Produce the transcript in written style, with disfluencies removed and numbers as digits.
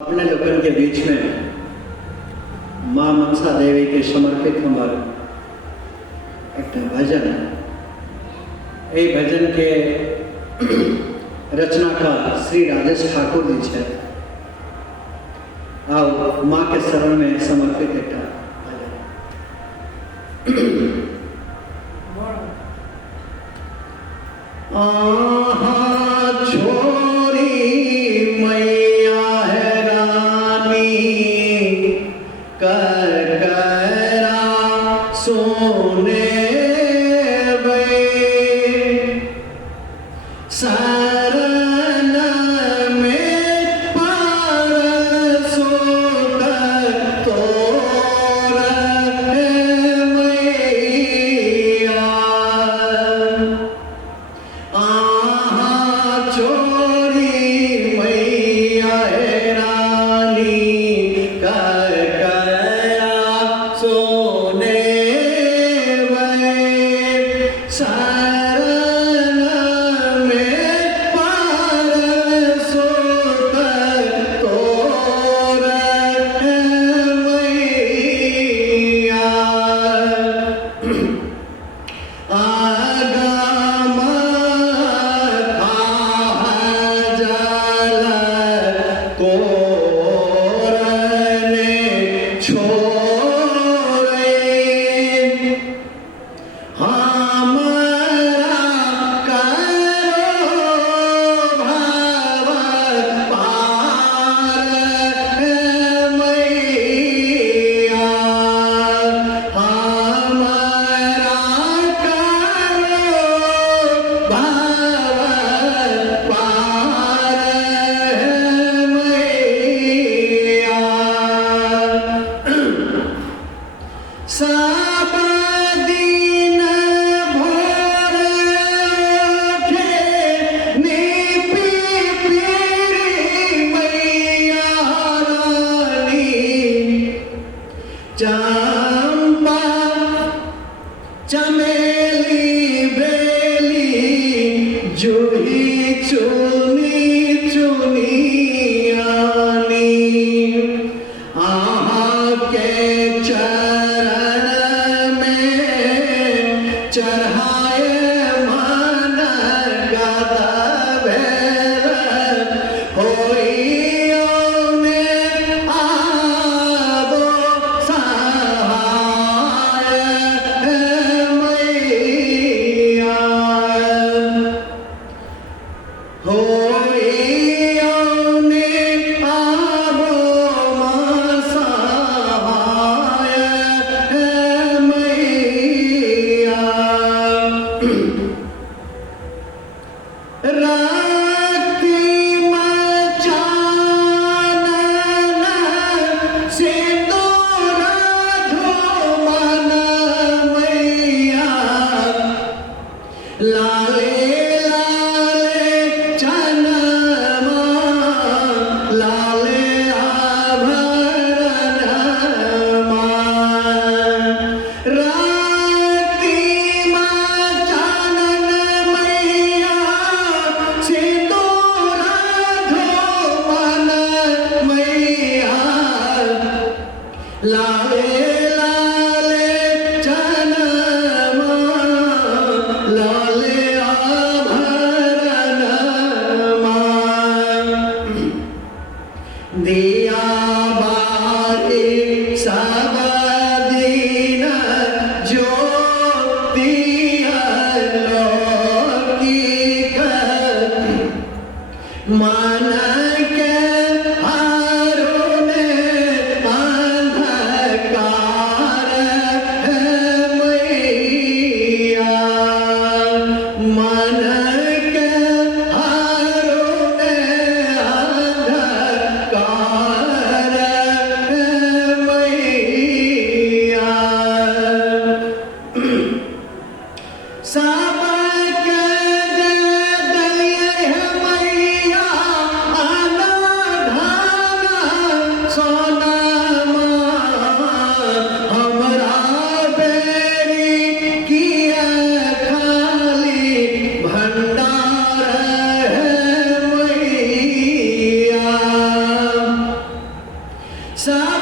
अपने लोगों के बीच में माँ मनसा देवी के समर्पित हमार एक भजन ये भजन के रचनाकार श्री राजेश ठाकुर जी है। आओ माँ के शरण में समर्पित एक भजन। छोरी मैया है रानी कर करा सोने शरण में परसो तोर मैया छोरी मैया है रानी कर करा सोने शरण में परसो तोर मैया आगम कोरने छोड़े हमरा करो भव पार मैया हमरा करो भव पार सब दिन भोर उठे नीपी पीरी मैया रानी चंपा चमेली बेली जूही चुनी चुनी आनी के चरण में चढ़ाए मन गद भैरव होइयोने आबो सहाय मैया होइयोने आबो सहाय मैया राति मचानन सिंदूर धूमन मैया लाले लाले चनमा लाले आभरणमा राति मचानन मैया सिंदूर धूमन मैया लाले लाले चनमा लाले आभरणमा दिया बारी सब दिन ज्योतिया लौकिक मन के हारोने अंधकार मैया मन के हारोने अंधकार मैया साल